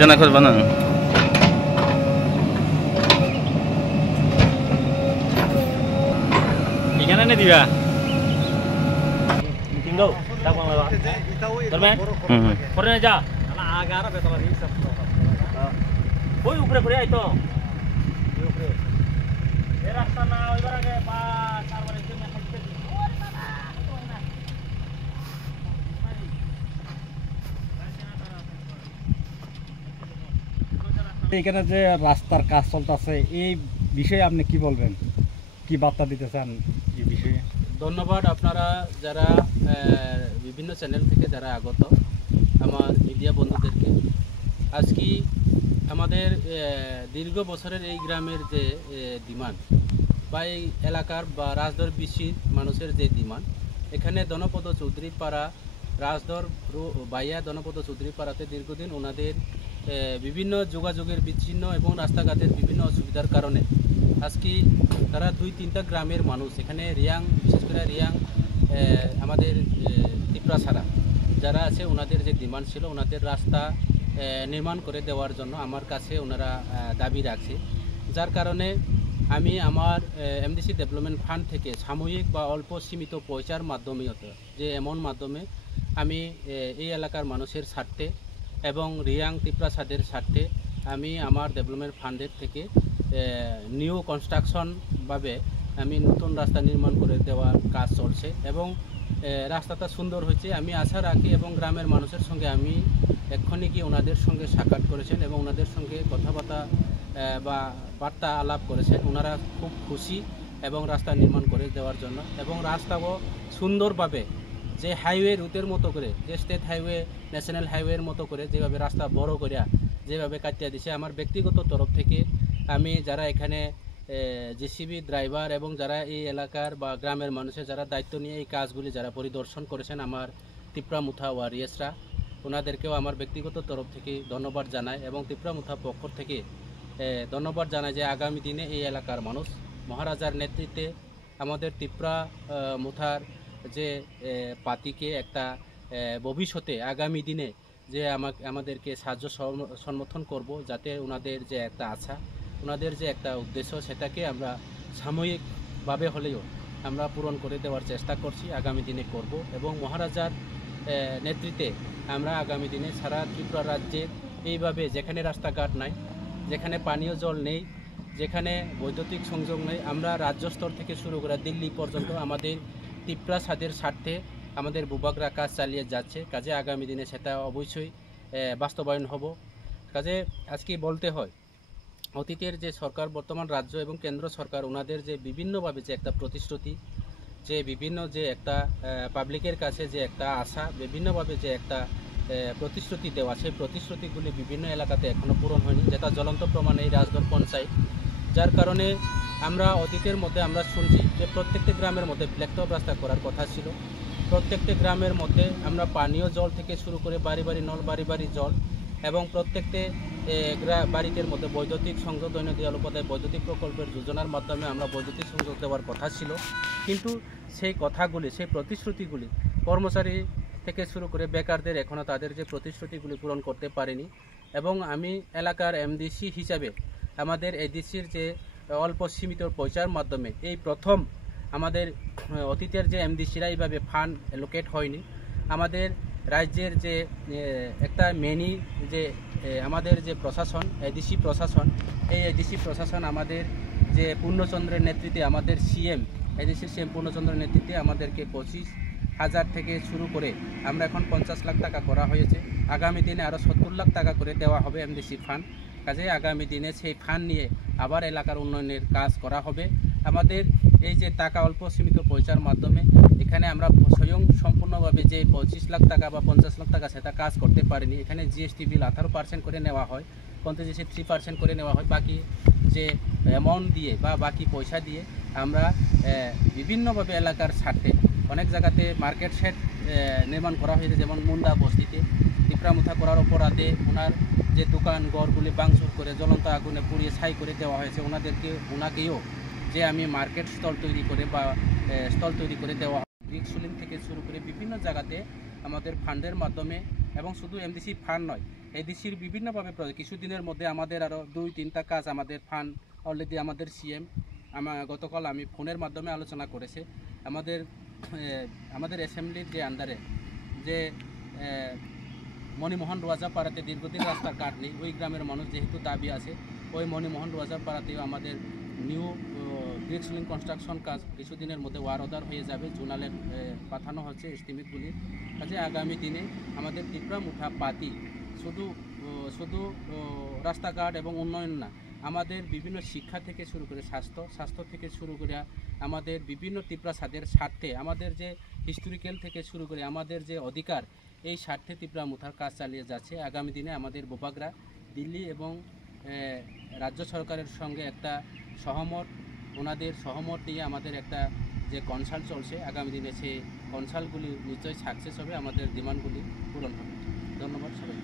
জানা করবা না এখানে নে দিবা tinggal tak mau lewat termen pernah aja anak agar betul lagi boy upre itu upre era sana ibaratnya pas sarwan itu এখানে যে রাস্তার কাজ চলতেছে এই বিষয়ে আপনি কি বলবেন, কি বার্তা দিতে চান এই বিষয়ে? ধন্যবাদ আপনারা যারা বিভিন্ন চ্যানেল থেকে যারা আগত আমার মিডিয়া বন্ধুদেরকে। আজকে আমাদের দীর্ঘ বছরের এই গ্রামের যে ডিমান্ড বা এই এলাকার বা রাজদর বিসির মানুষের যে ডিমান্ড, এখানে ধনপদ চৌধুরী পাড়া রাজদর বাইয়া ধনপদ চৌধুরী পাড়াতে দীর্ঘদিন ওনাদের বিভিন্ন যোগাযোগের বিচ্ছিন্ন এবং রাস্তাঘাটের বিভিন্ন অসুবিধার কারণে আজকে তারা 2-3টা গ্রামের মানুষ এখানে রিয়াং, বিশেষ করে রিয়াং আমাদের তিপ্রাছাড়া যারা আছে ওনাদের যে ডিমান্ড ছিল ওনাদের রাস্তা নির্মাণ করে দেওয়ার জন্য আমার কাছে ওনারা দাবি রাখছে। যার কারণে আমি আমার এমডিসি ডেভেলপমেন্ট ফান্ড থেকে সাময়িক বা অল্প সীমিত পয়সার মাধ্যমে যে এমন মাধ্যমে আমি এই এলাকার মানুষের স্বার্থে এবং রিয়াং তিপ্রাছাদের স্বার্থে আমি আমার ডেভেলপমেন্ট ফান্ডের থেকে নিউ কনস্ট্রাকশনভাবে আমি নতুন রাস্তা নির্মাণ করে দেওয়ার কাজ চলছে এবং রাস্তাটা সুন্দর হয়েছে। আমি আশা রাখি এবং গ্রামের মানুষের সঙ্গে আমি এক্ষুনি কি ওনাদের সঙ্গে সাক্ষাৎ করেছেন এবং ওনাদের সঙ্গে কথাবার্তা বা বার্তা আলাপ করেছেন। ওনারা খুব খুশি এবং রাস্তা নির্মাণ করে দেওয়ার জন্য এবং রাস্তাও সুন্দরভাবে যে হাইওয়ে রুটের মতো করে, যে স্টেট হাইওয়ে ন্যাশনাল হাইওয়ের মতো করে যেভাবে রাস্তা বড় করিয়া যেভাবে কাটিয়ে দিছে, আমার ব্যক্তিগত তরফ থেকে আমি যারা এখানে জেসিবি ড্রাইভার এবং যারা এই এলাকার বা গ্রামের মানুষের যারা দায়িত্ব নিয়ে এই কাজগুলি যারা পরিদর্শন করেছেন আমার তিপ্রামুথা ওয়ারিয়ার্সরা, ওনাদেরকেও আমার ব্যক্তিগত তরফ থেকে ধন্যবাদ জানাই এবং তিপ্রামুথা পক্ষ থেকে ধন্যবাদ জানাই যে আগামী দিনে এই এলাকার মানুষ মহারাজার নেতৃত্বে আমাদের তিপ্রামুথার যে পার্টিকে একটা ভবিষ্যতে আগামী দিনে যে আমাদেরকে সাহায্য সমর্থন করব, যাতে ওনাদের যে একটা আশা, ওনাদের যে একটা উদ্দেশ্য সেটাকে আমরা সাময়িকভাবে হলেও আমরা পূরণ করে দেওয়ার চেষ্টা করছি, আগামী দিনে করব এবং মহারাজার নেতৃত্বে আমরা আগামী দিনে সারা ত্রিপুরা রাজ্যে এইভাবে যেখানে রাস্তাঘাট নাই, যেখানে পানীয় জল নেই, যেখানে বৈদ্যুতিক সংযোগ নেই, আমরা রাজ্য স্তর থেকে শুরু করে দিল্লি পর্যন্ত আমাদের তিপ্রাছাদের স্বার্থে আমাদের বুবাকরা কাজ চালিয়ে যাচ্ছে। কাজে আগামী দিনে সেটা অবশ্যই বাস্তবায়ন হব। কাজে আজকে বলতে হয় অতীতের যে সরকার, বর্তমান রাজ্য এবং কেন্দ্র সরকার ওনাদের যে বিভিন্নভাবে যে একটা প্রতিশ্রুতি, যে বিভিন্ন যে একটা পাবলিকের কাছে যে একটা আশা, বিভিন্নভাবে যে একটা প্রতিশ্রুতি দেওয়া, সেই প্রতিশ্রুতিগুলি বিভিন্ন এলাকাতে এখনও পূরণ হয়নি, যেটা জ্বলন্ত প্রমাণ এই রাজদর পঞ্চায়েত। যার কারণে আমরা অতীতের মধ্যে আমরা শুনছি যে প্রত্যেকটি গ্রামের মধ্যে ব্ল্যাকটপ রাস্তা করার কথা ছিল, প্রত্যেকটি গ্রামের মধ্যে আমরা পানীয় জল থেকে শুরু করে বাড়ি বাড়ি নল, বাড়ি বাড়ি জল এবং প্রত্যেকটি বাড়িতে মধ্যে বৈদ্যুতিক সংযোগ, দীনদয়াল উপাধ্যায় বৈদ্যুতিক প্রকল্পের যোজনার মাধ্যমে আমরা বৈদ্যুতিক সংযোগ দেওয়ার কথা ছিল। কিন্তু সেই কথাগুলি, সেই প্রতিশ্রুতিগুলি কর্মচারী থেকে শুরু করে বেকারদের এখনও তাদের যে প্রতিশ্রুতিগুলি পূরণ করতে পারেনি এবং আমি এলাকার এমডিসি হিসাবে আমাদের এডিসির যে অল্প সীমিত পয়সার মাধ্যমে এই প্রথম আমাদের অতীতের যে এমডিসিরা এইভাবে ফান্ড অ্যালোকেট হয়নি, আমাদের রাজ্যের যে একটা মেনি যে আমাদের যে প্রশাসন, এডিসি প্রশাসন, এই এডিসি প্রশাসন আমাদের যে পূর্ণচন্দ্রের নেতৃত্বে আমাদের সিএম, এডিসি সিএম পূর্ণচন্দ্রের নেতৃত্বে আমাদেরকে 25,000 থেকে শুরু করে আমরা এখন 50 লাখ টাকা করা হয়েছে। আগামী দিনে আরও 70 লাখ টাকা করে দেওয়া হবে এমডিসি ফান্ড। কাজে আগামী দিনে সেই ফান্ড নিয়ে আবার এলাকার উন্নয়নের কাজ করা হবে। আমাদের এই যে টাকা অল্প সীমিত পয়সার মাধ্যমে এখানে আমরা স্বয়ং সম্পূর্ণভাবে যে 25 লাখ টাকা বা 50 লাখ টাকা সেটা কাজ করতে পারিনি। এখানে জিএসটি বিল 18% করে নেওয়া হয়, কন্ট্রিবিউশন 3% করে নেওয়া হয়। বাকি যে অ্যামাউন্ট দিয়ে বা বাকি পয়সা দিয়ে আমরা বিভিন্নভাবে এলাকার স্বার্থে অনেক জায়গাতে মার্কেট শেড নির্মাণ করা হয়েছে, যেমন মুন্দা বস্তিতে তিপ্রামুথা করার অপরাধে ওনার যে দোকান ঘরগুলি ভাঙচুর করে জ্বলন্ত আগুনে পুড়িয়ে ছাই করে দেওয়া হয়েছে। ওনাকেও যে আমি মার্কেট স্টল তৈরি করে বা স্টল তৈরি করে দেওয়া, ব্রিক সুলিং থেকে শুরু করে বিভিন্ন জায়গাতে আমাদের ফান্ডের মাধ্যমে এবং শুধু এমডিসি ফান্ড নয়, এডিসির বিভিন্নভাবে কিছুদিনের মধ্যে আমাদের আরও 2-3টা কাজ আমাদের ফান্ড অলরেডি আমাদের সিএম গতকাল আমি ফোনের মাধ্যমে আলোচনা করেছে আমাদের অ্যাসেম্বলির যে আন্ডারে যে মণিমোহন রোয়াজাপাড়াতে দীর্ঘদিন রাস্তার কাট নেই, ওই গ্রামের মানুষ যেহেতু দাবি আছে, ওই মণিমোহন রোয়াজাপাড়াতেও আমাদের নিউ ব্রিক্স লিঙ্ক কনস্ট্রাকশন কাজ কিছুদিনের মধ্যে ওয়ার অর্ডার হয়ে যাবে, জোনালে পাঠানো হচ্ছে এস্টিমেটগুলির কাছে। আগামী দিনে আমাদের ত্রিপুরা মুঠা পাতি শুধু রাস্তাঘাট এবং উন্নয়ন না, আমাদের বিভিন্ন শিক্ষা থেকে শুরু করে স্বাস্থ্য থেকে শুরু করে আমাদের বিভিন্ন ত্রিপুরা সাদের স্বার্থে আমাদের যে হিস্টোরিক্যাল থেকে শুরু করে আমাদের যে অধিকার, এই স্বার্থে ত্রিপুরা মুঠার কাজ চালিয়ে যাচ্ছে। আগামী দিনে আমাদের বোবাগরা দিল্লি এবং রাজ্য সরকারের সঙ্গে একটা ওনাদের সহমত নিয়ে আমাদের একটা যে কনসাল্ট চলছে, আগামী দিনে সেই কনসাল্টগুলি নিশ্চয়ই সাকসেস হবে, আমাদের ডিমান্ডগুলি পূরণ হবে। ধন্যবাদ সবাই।